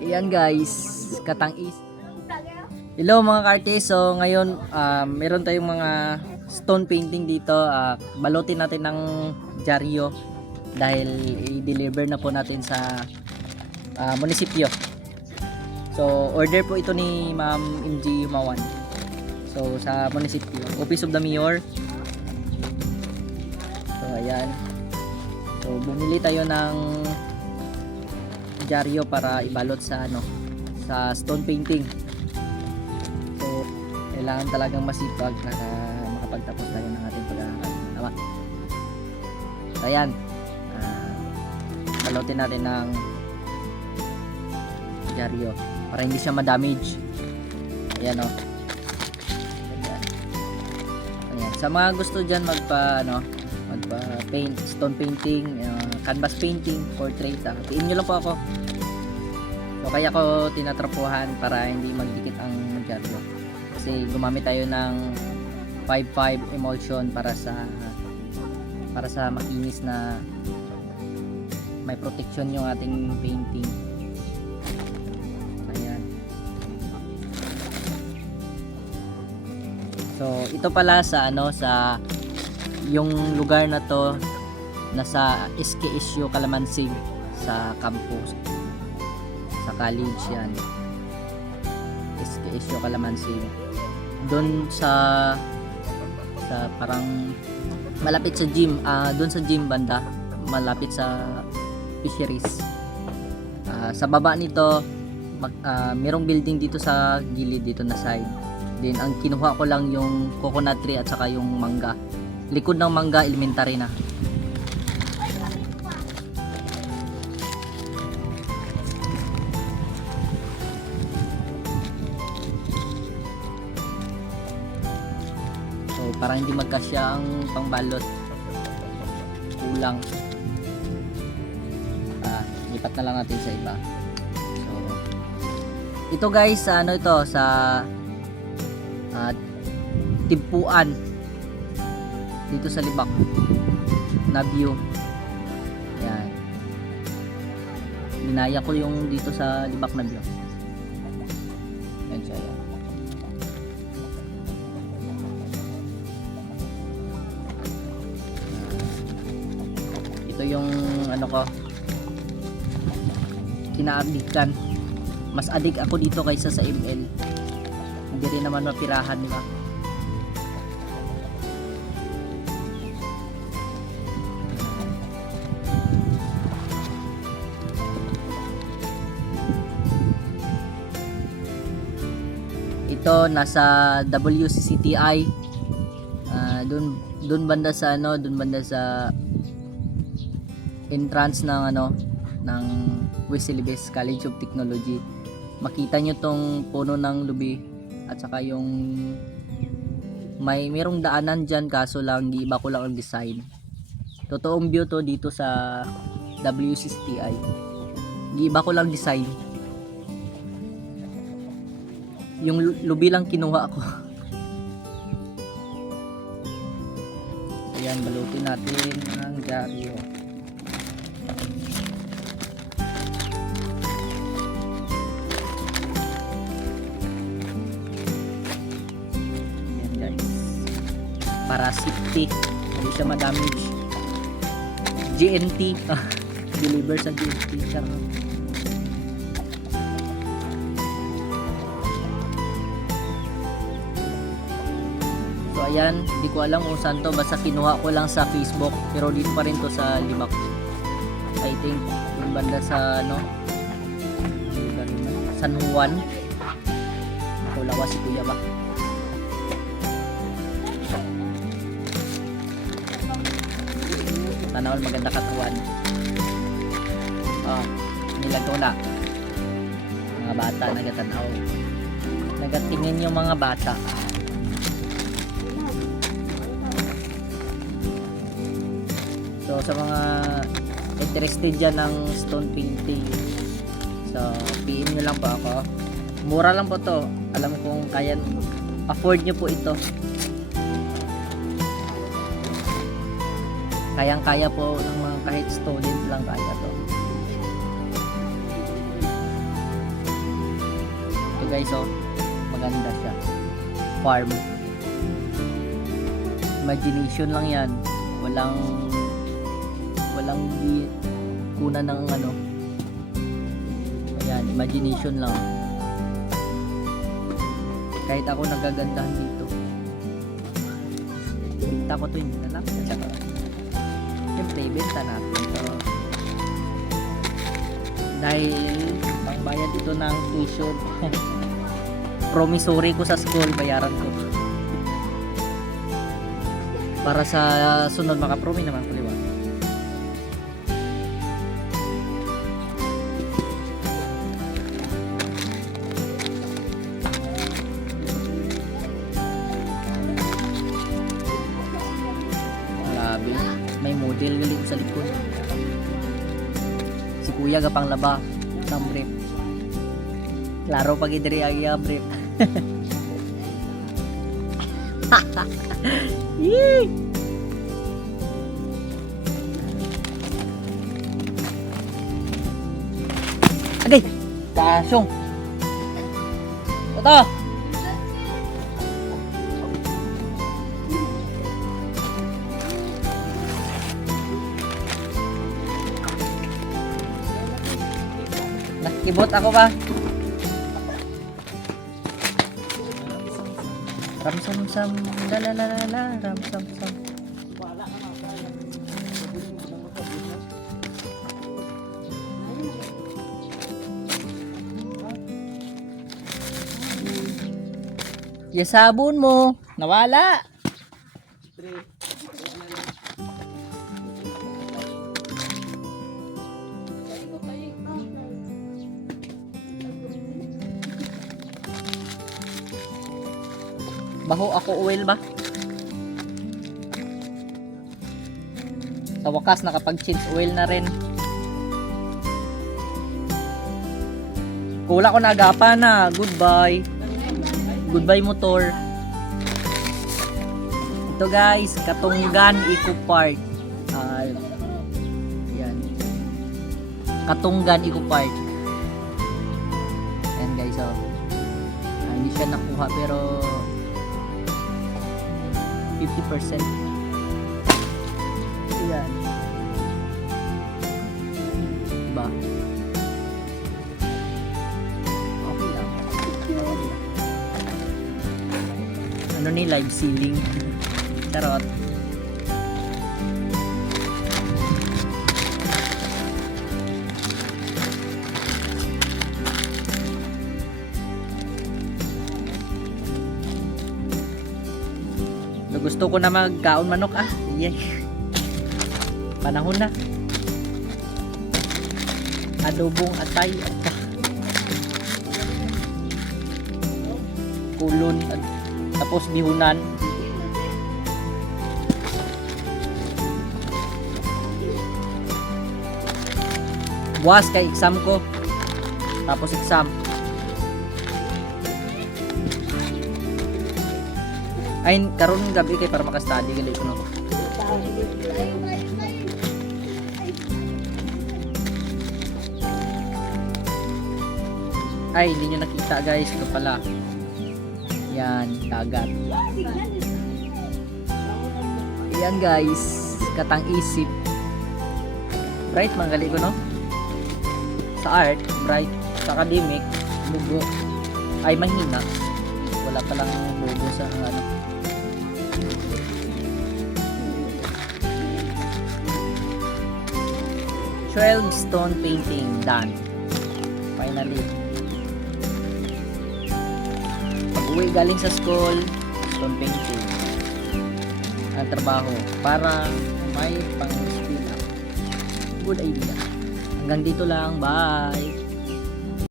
Ayan guys, Katang-East. Hello mga ka-artist. So ngayon meron tayong mga stone painting dito. Balutin natin ng dyaryo dahil i-deliver na po natin sa munisipyo. So order po ito ni Ma'am MG Humawan. So sa munisipyo, Office of the Mayor. So ayan. So bumili tayo ng dyaryo para ibalot sa sa stone painting. So kailangan talagang masipag para makapagtapos tayo ng ating pag-aaral. Tama. So ayan. Balutin natin ng dyaryo para hindi siya ma-damage. Ayan o. Ayan. Sa mga gusto dyan magpa-paint, stone painting, canvas painting, portrait, tiin nyo lang po ako. So kaya ko tinatrapuhan para hindi magdikit ang dyaryo. Kasi gumamit tayo ng 5-5 emulsion para sa makinis na may protection yung ating painting. Ayan. So ito pala sa sa yung lugar na to nasa SKSU Calamansig sa campus sa college yan. SKSU Calamansig. Doon sa parang malapit sa gym, doon sa gym banda, malapit sa fisheries. Sa baba nito merong building dito sa gilid dito na side. Then ang kinuha ko lang yung coconut tree at saka yung mangga. Likod ng mangga elementary na. So parang hindi magkasya ang pangbalot. Kulang. Lipat na lang natin sa iba. So ito guys, sa Timpuan dito sa Libak na view. Yan. Binaya ko yung dito sa Libak na view. Yan siya yan. Ito yung ko kinaadikan. Mas adik ako dito kaysa sa ML. Hindi rin naman mapirahan, di ba? Ito nasa WCCTI. Doon banda sa doon banda sa entrance ng ng Wesley-Bes College of Technology. Makita nyo tong puno ng lubi at saka yung merong daanan dyan, kaso lang iba ko lang ang design. Totoong view to dito sa WCCTI. Iba ko lang design. Yung lubi lang kinuha ko. Ayan, balutin natin ang dyaryo. Para safety, hindi siya ma-damage. GNT deliver sa GNT siya. So ayan, hindi ko alam kung saan to, basta kinuha ko lang sa Facebook, pero dito pa rin to sa Libak. I think yung banda sa San Juan. Ako lawas si Kuya ba. Sana all maganda katawan. Nilagaw na. Mga bata nagatanaw. Nagatingin yung mga bata. So sa mga interested dyan ng stone painting, so PM nyo lang po ako. Mura lang po to. Alam kong kaya afford nyo po ito. Kayang-kaya po ng mga kahit student lang kaya to. guys, oh. Maganda siya. Farm. Imagination lang yan. Walang kuna ng ano. Ayan, imagination lang. Kahit ako nagagandahan dito. Benta ko to yun na lang. Tsaka, siyempre, benta natin to. Dahil, pangbayad ito ng tuition. Promissory ko sa school, bayaran ko. Para sa sunod makapromi naman ko, liwa. Grabe, may model gali ko sa likod. Si kuya gapang laba ng brief. Klaro pag idiri agi brief. Yee! Agay! Tasyong! Ito! Nakikibot ako ba? Ram-sam-sam, la-la-la-la, ram-sam-sam. Yung sabon mo, nawala. Baho ako oil ba? Sa wakas nakapag-change oil na rin. Kula ko na agapa na. Goodbye. Goodbye motor. Ito guys, Katunggan Eco Park. Ayan. Katunggan Eco Park. Ayan guys, oh. Hindi siya nakuha pero 50%. Ayan. Diba? Okay lang. Ano ni live ceiling? Charot. Gusto ko na magkaon manok yeah. Panahon na. Adobong atay at kulon at tapos bihunan. Buwas kay exam ko. Tapos exam. Ay, karon gabi kay para maka-study gali ko no. Ay, hindi nyo nakita guys. Ito pala. Yan, dagat. Yan guys. Katang isip. Bright man gali ko no. Sa art, bright. Sa academic, bugo. Ay, mahina. Wala palang bugo sa ano. Stone painting done. Finally. Pag-uwi galing sa school, stone painting. Ang trabaho para may pang-spin up. Good idea. Hanggang dito lang. Bye!